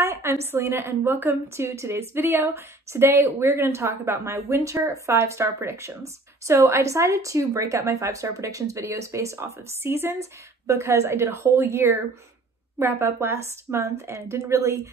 Hi, I'm Selena and welcome to today's video. Today we're going to talk about my winter 5-star predictions. So I decided to break up my 5-star predictions videos based off of seasons because I did a whole year wrap up last month and it didn't really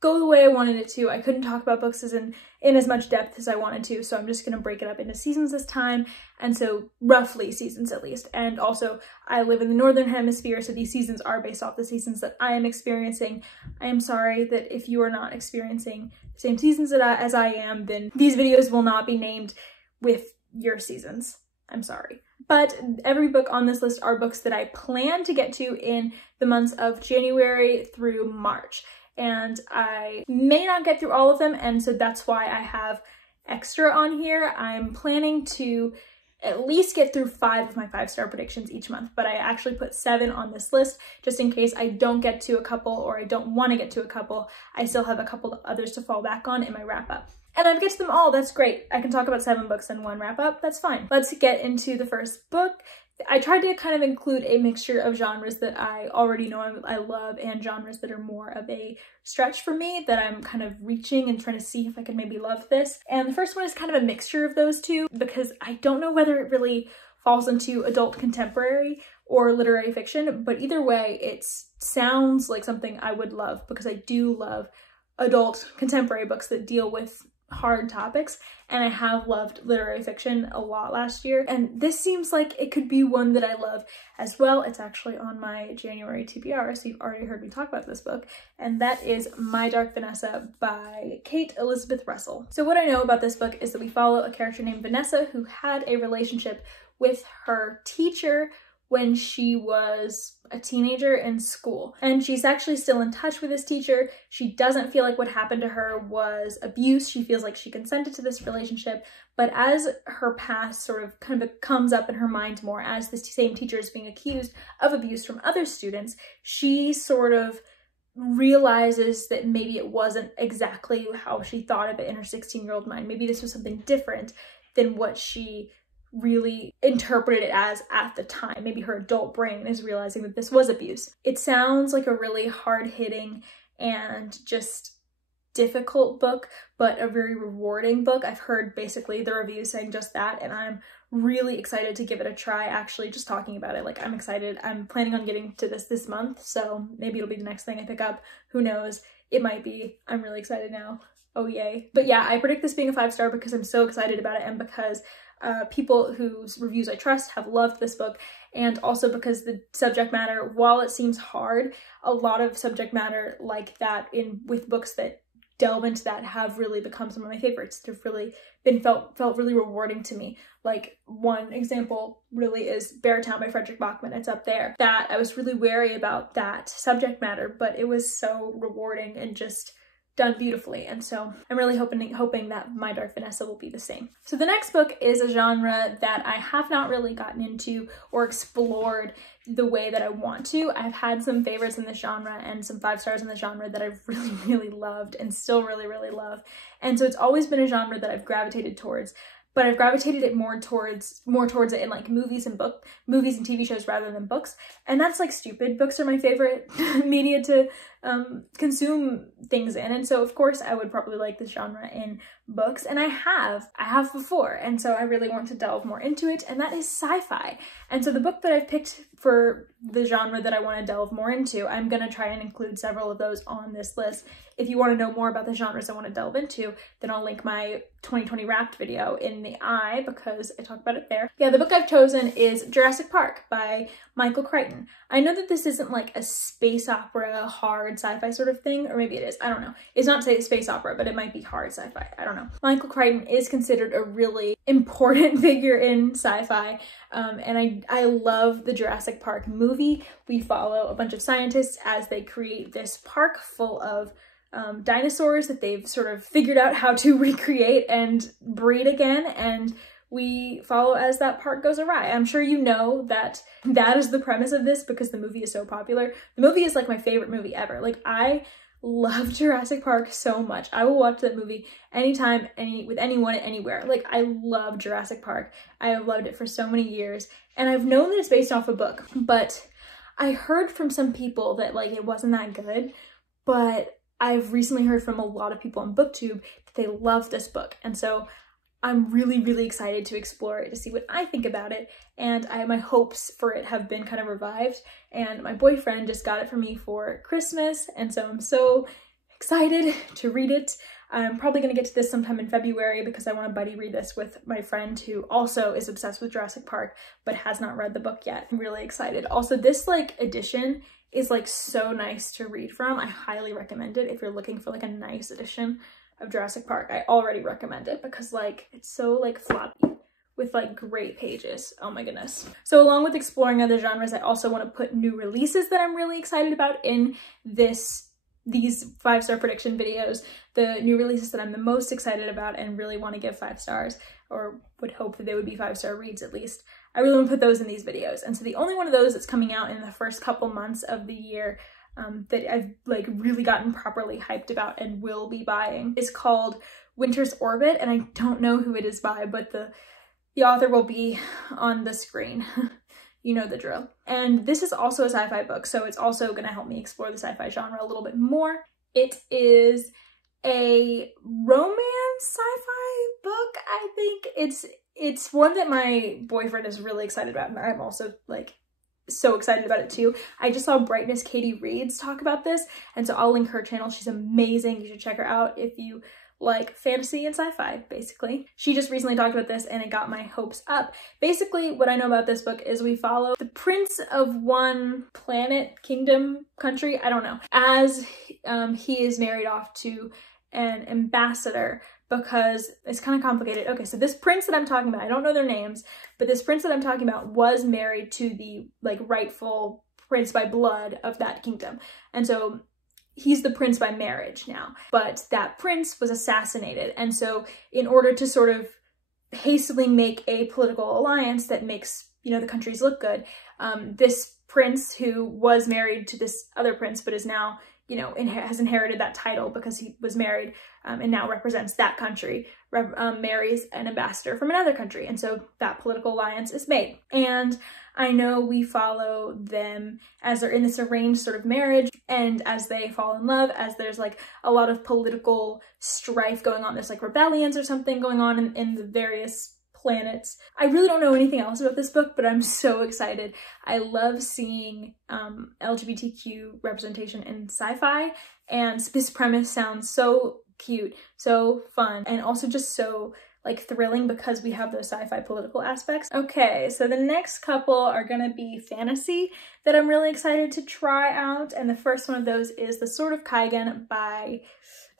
go the way I wanted it to. I couldn't talk about books in as much depth as I wanted to, so I'm just going to break it up into seasons this time, and so roughly seasons at least. And also, I live in the Northern Hemisphere, so these seasons are based off the seasons that I am experiencing. I am sorry that if you are not experiencing the same seasons as I am, then these videos will not be named with your seasons. I'm sorry. But every book on this list are books that I plan to get to in the months of January through March. And I may not get through all of them, and so that's why I have extra on here. I'm planning to at least get through 5 of my 5-star predictions each month, but I actually put 7 on this list just in case I don't get to a couple or I don't want to get to a couple. I still have a couple others to fall back on in my wrap up. And I've get to them all, that's great. I can talk about 7 books in one wrap up, that's fine. Let's get into the first book. I tried to kind of include a mixture of genres that I already know I love and genres that are more of a stretch for me, that I'm kind of reaching and trying to see if I can maybe love this. And the first one is kind of a mixture of those two because I don't know whether it really falls into adult contemporary or literary fiction, but either way, it sounds like something I would love because I do love adult contemporary books that deal with hard topics, and I have loved literary fiction a lot last year, and this seems like it could be one that I love as well. It's actually on my January TBR, so you've already heard me talk about this book, and that is My Dark Vanessa by Kate Elizabeth Russell. So what I know about this book is that we follow a character named Vanessa who had a relationship with her teacher when she was a teenager in school. And she's actually still in touch with this teacher. She doesn't feel like what happened to her was abuse. She feels like she consented to this relationship. But as her past sort of kind of comes up in her mind more as this same teacher is being accused of abuse from other students, she sort of realizes that maybe it wasn't exactly how she thought of it in her 16-year-old mind. Maybe this was something different than what she really interpreted it as at the time. Maybe her adult brain is realizing that this was abuse. It sounds like a really hard-hitting and just difficult book, but a very rewarding book. I've heard basically the reviews saying just that, and I'm really excited to give it a try. Actually, just talking about it, like, I'm excited. I'm planning on getting to this month, so maybe it'll be the next thing I pick up. Who knows? It might be. I'm really excited now. Oh yay. But yeah, I predict this being a 5-star because I'm so excited about it, and because people whose reviews I trust have loved this book, and also because the subject matter, while it seems hard, a lot of subject matter like that with books that delve into that have really become some of my favorites. They've really been felt really rewarding to me. Like, one example really is Bear Town by Frederick Bachman. It's up there. That I was really wary about that subject matter, but it was so rewarding and just done beautifully, and so I'm really hoping that My Dark Vanessa will be the same. So the next book is a genre that I have not really gotten into or explored the way that I want to. I've had some favorites in this genre and some 5 stars in the genre that I've really loved and still really love, and so it's always been a genre that I've gravitated towards, but I've gravitated it more towards it in like movies and TV shows rather than books. And that's like stupid. Books are my favorite media to consume things in. And so of course I would probably like this genre in books, and I have before. And so I really want to delve more into it, and that is sci-fi. And so the book that I've picked for the genre that I want to delve more into, I'm gonna try and include several of those on this list. If you want to know more about the genres I want to delve into, then I'll link my 2020 Wrapped video in the eye because I talk about it there. Yeah, the book I've chosen is Jurassic Park by Michael Crichton. I know that this isn't like a space opera, hard sci-fi sort of thing, or maybe it is, I don't know. It's not say space opera, but it might be hard sci-fi, I don't know. Michael Crichton is considered a really important figure in sci-fi, and I love the Jurassic Park movie. We follow a bunch of scientists as they create this park full of dinosaurs that they've sort of figured out how to recreate and breed again, and we follow as that park goes awry. I'm sure you know that that is the premise of this because the movie is so popular. The movie is like my favorite movie ever. Like, I love Jurassic Park so much. I will watch that movie anytime, with anyone, anywhere. Like, I love Jurassic Park. I have loved it for so many years, and I've known that it's based off a book, but I heard from some people that like it wasn't that good, but I've recently heard from a lot of people on BookTube that they love this book, and so I'm really, really excited to explore it, to see what I think about it, and my hopes for it have been kind of revived, and my boyfriend just got it for me for Christmas, and so I'm so excited to read it. I'm probably going to get to this sometime in February because I want to buddy read this with my friend who also is obsessed with Jurassic Park but has not read the book yet. I'm really excited. Also, this like edition is like so nice to read from. I highly recommend it if you're looking for like a nice edition of Jurassic Park. I already recommend it because like it's so like floppy with like great pages. Oh my goodness. So along with exploring other genres, I also want to put new releases that I'm really excited about in these 5-star prediction videos. The new releases that I'm the most excited about and really want to give 5 stars, or would hope that they would be 5-star reads at least. I really want to put those in these videos. And so the only one of those that's coming out in the first couple months of the year that I've like really gotten properly hyped about and will be buying is called Winter's Orbit, and I don't know who it is by, but the author will be on the screen. You know the drill. And this is also a sci-fi book, so it's also going to help me explore the sci-fi genre a little bit more. It is a romance sci-fi book, I think. It's one that my boyfriend is really excited about, and I'm also like so excited about it too. I just saw Brightness Katie Reeds talk about this, and so I'll link her channel. She's amazing. You should check her out if you like fantasy and sci-fi, basically. She just recently talked about this and it got my hopes up. Basically, what I know about this book is we follow the prince of one planet, kingdom, country, I don't know, as he is married off to an ambassador because it's kind of complicated. Okay, so this prince that I'm talking about, I don't know their names, but this prince that I'm talking about was married to the like rightful prince by blood of that kingdom. And so he's the prince by marriage now, but that prince was assassinated. And so in order to sort of hastily make a political alliance that makes, you know, the countries look good, this prince who was married to this other prince, but is now, you know, has inherited that title because he was married and now represents that country, marries an ambassador from another country. And so that political alliance is made. And I know we follow them as they're in this arranged sort of marriage and as they fall in love, as there's like a lot of political strife going on. There's like rebellions or something going on in the various planets. I really don't know anything else about this book, but I'm so excited. I love seeing LGBTQ representation in sci-fi, and this premise sounds so cute, so fun, and also just so like thrilling because we have those sci-fi political aspects. Okay, so the next couple are gonna be fantasy that I'm really excited to try out, and the first one of those is The Sword of Kaigen by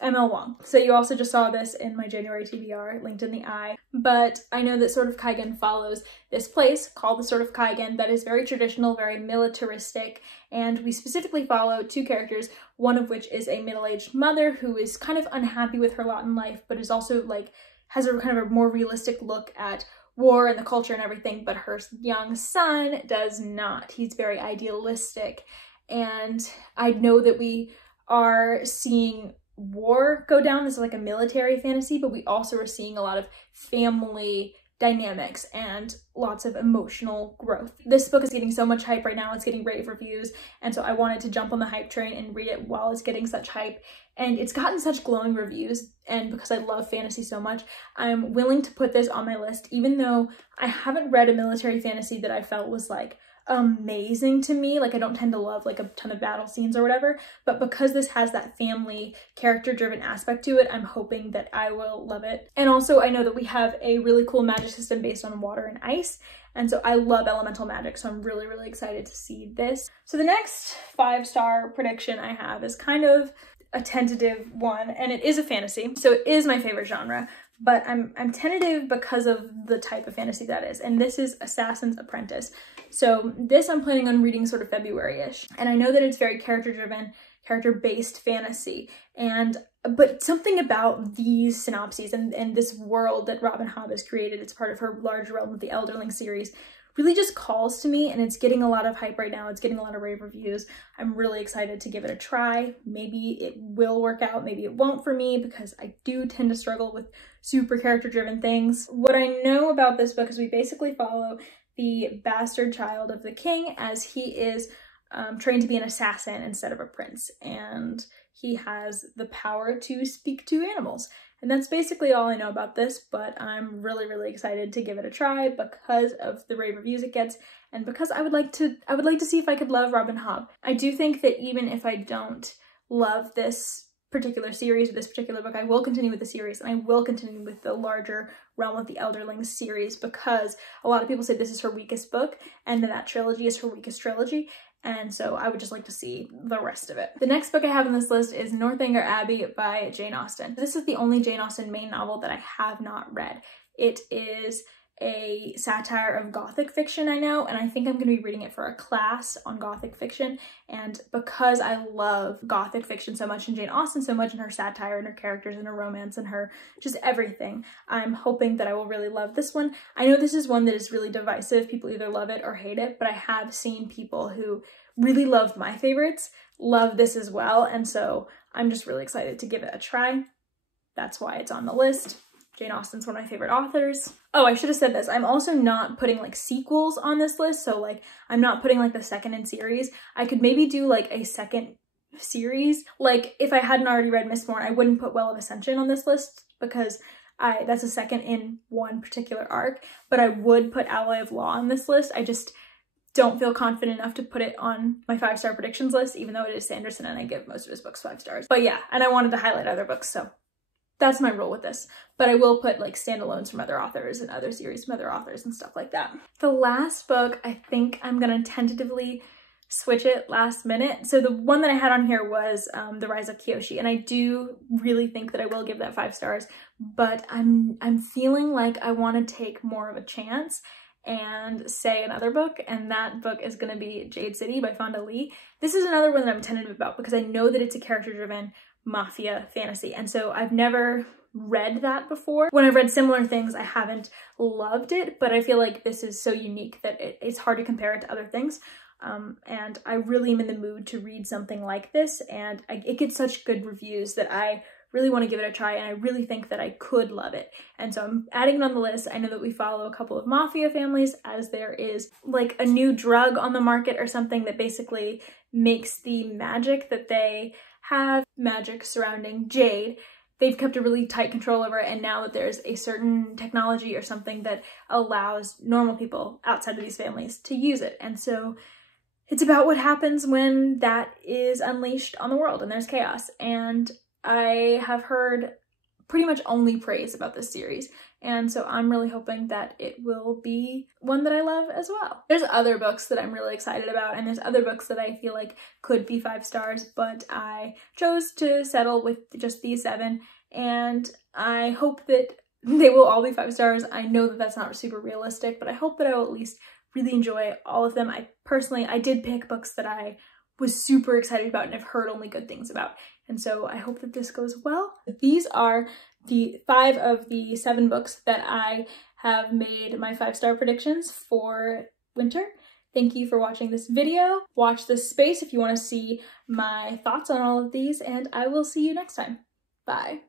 ML Wong. So you also just saw this in my January TBR, linked in the eye, but I know that Sword of Kaigen follows this place called the Sword of Kaigen that is very traditional, very militaristic, and we specifically follow 2 characters, one of which is a middle-aged mother who is kind of unhappy with her lot in life, but is also like has a kind of a more realistic look at war and the culture and everything, but her young son does not. He's very idealistic, and I know that we are seeing war go down. This is like a military fantasy, but we also are seeing a lot of family dynamics and lots of emotional growth. This book is getting so much hype right now. It's getting rave reviews, and so I wanted to jump on the hype train and read it while it's getting such hype, and it's gotten such glowing reviews, and because I love fantasy so much, I'm willing to put this on my list, even though I haven't read a military fantasy that I felt was like amazing to me. Like I don't tend to love like a ton of battle scenes or whatever, but because this has that family character-driven aspect to it, I'm hoping that I will love it. And also I know that we have a really cool magic system based on water and ice, and so I love elemental magic, so I'm really, really excited to see this. So the next 5-star prediction I have is kind of a tentative one, and it is a fantasy, so it is my favorite genre, but I'm tentative because of the type of fantasy that is, and this is Assassin's Apprentice. So this I'm planning on reading sort of February-ish, and I know that it's very character-driven, character-based fantasy, but something about these synopses and this world that Robin Hobb has created, it's part of her large realm of the Elderling series, really just calls to me, and it's getting a lot of hype right now. It's getting a lot of rave reviews. I'm really excited to give it a try. Maybe it will work out, maybe it won't for me, because I do tend to struggle with super character-driven things. What I know about this book is we basically follow the bastard child of the king as he is trained to be an assassin instead of a prince, and he has the power to speak to animals. And that's basically all I know about this, but I'm really, really excited to give it a try because of the rave reviews it gets, and because I would like to see if I could love Robin Hobb. I do think that even if I don't love this particular series or this particular book, I will continue with the series, and I will continue with the larger Realm of the Elderlings series, because a lot of people say this is her weakest book and that trilogy is her weakest trilogy. And so I would just like to see the rest of it. The next book I have on this list is Northanger Abbey by Jane Austen. This is the only Jane Austen main novel that I have not read. It is a satire of Gothic fiction, I know, and I think I'm going to be reading it for a class on Gothic fiction. And because I love Gothic fiction so much and Jane Austen so much, and her satire and her characters and her romance and her just everything, I'm hoping that I will really love this one. I know this is one that is really divisive. People either love it or hate it, but I have seen people who really loved my favorites love this as well, and so I'm just really excited to give it a try. That's why it's on the list. Jane Austen's one of my favorite authors. Oh, I should have said this. I'm also not putting like sequels on this list. So like, I'm not putting like the second in series. I could maybe do like a second series. Like if I hadn't already read Mistborn, I wouldn't put Well of Ascension on this list because that's a second in one particular arc, but I would put Alloy of Law on this list. I just don't feel confident enough to put it on my 5-star predictions list, even though it is Sanderson and I give most of his books 5 stars. But yeah, and I wanted to highlight other books, so that's my rule with this. But I will put like standalones from other authors and other series from other authors and stuff like that. The last book, I think I'm gonna tentatively switch it last minute. So the one that I had on here was The Rise of Kyoshi, and I do really think that I will give that 5 stars, but I'm feeling like I want to take more of a chance and say another book, and that book is going to be Jade City by Fonda Lee. This is another one that I'm tentative about because I know that it's a character-driven mafia fantasy, and so I've never read that before. When I've read similar things, I haven't loved it, but I feel like this is so unique that it's hard to compare it to other things. And I really am in the mood to read something like this, and it gets such good reviews that I really want to give it a try, and I really think that I could love it. And so I'm adding it on the list. I know that we follow a couple of mafia families, as there is like a new drug on the market or something that basically makes the magic that they have, magic surrounding Jade, they've kept a really tight control over it, and now that there's a certain technology or something that allows normal people outside of these families to use it. And so it's about what happens when that is unleashed on the world and there's chaos. And I have heard pretty much only praise about this series, and so I'm really hoping that it will be one that I love as well. There's other books that I'm really excited about, and there's other books that I feel like could be 5 stars, but I chose to settle with just these 7, and I hope that they will all be 5 stars. I know that that's not super realistic, but I hope that I will at least really enjoy all of them. I did pick books that I was super excited about and I've heard only good things about. And so I hope that this goes well. These are the 5 of the 7 books that I have made my 5-star predictions for winter. Thank you for watching this video. Watch this space if you want to see my thoughts on all of these, and I will see you next time. Bye.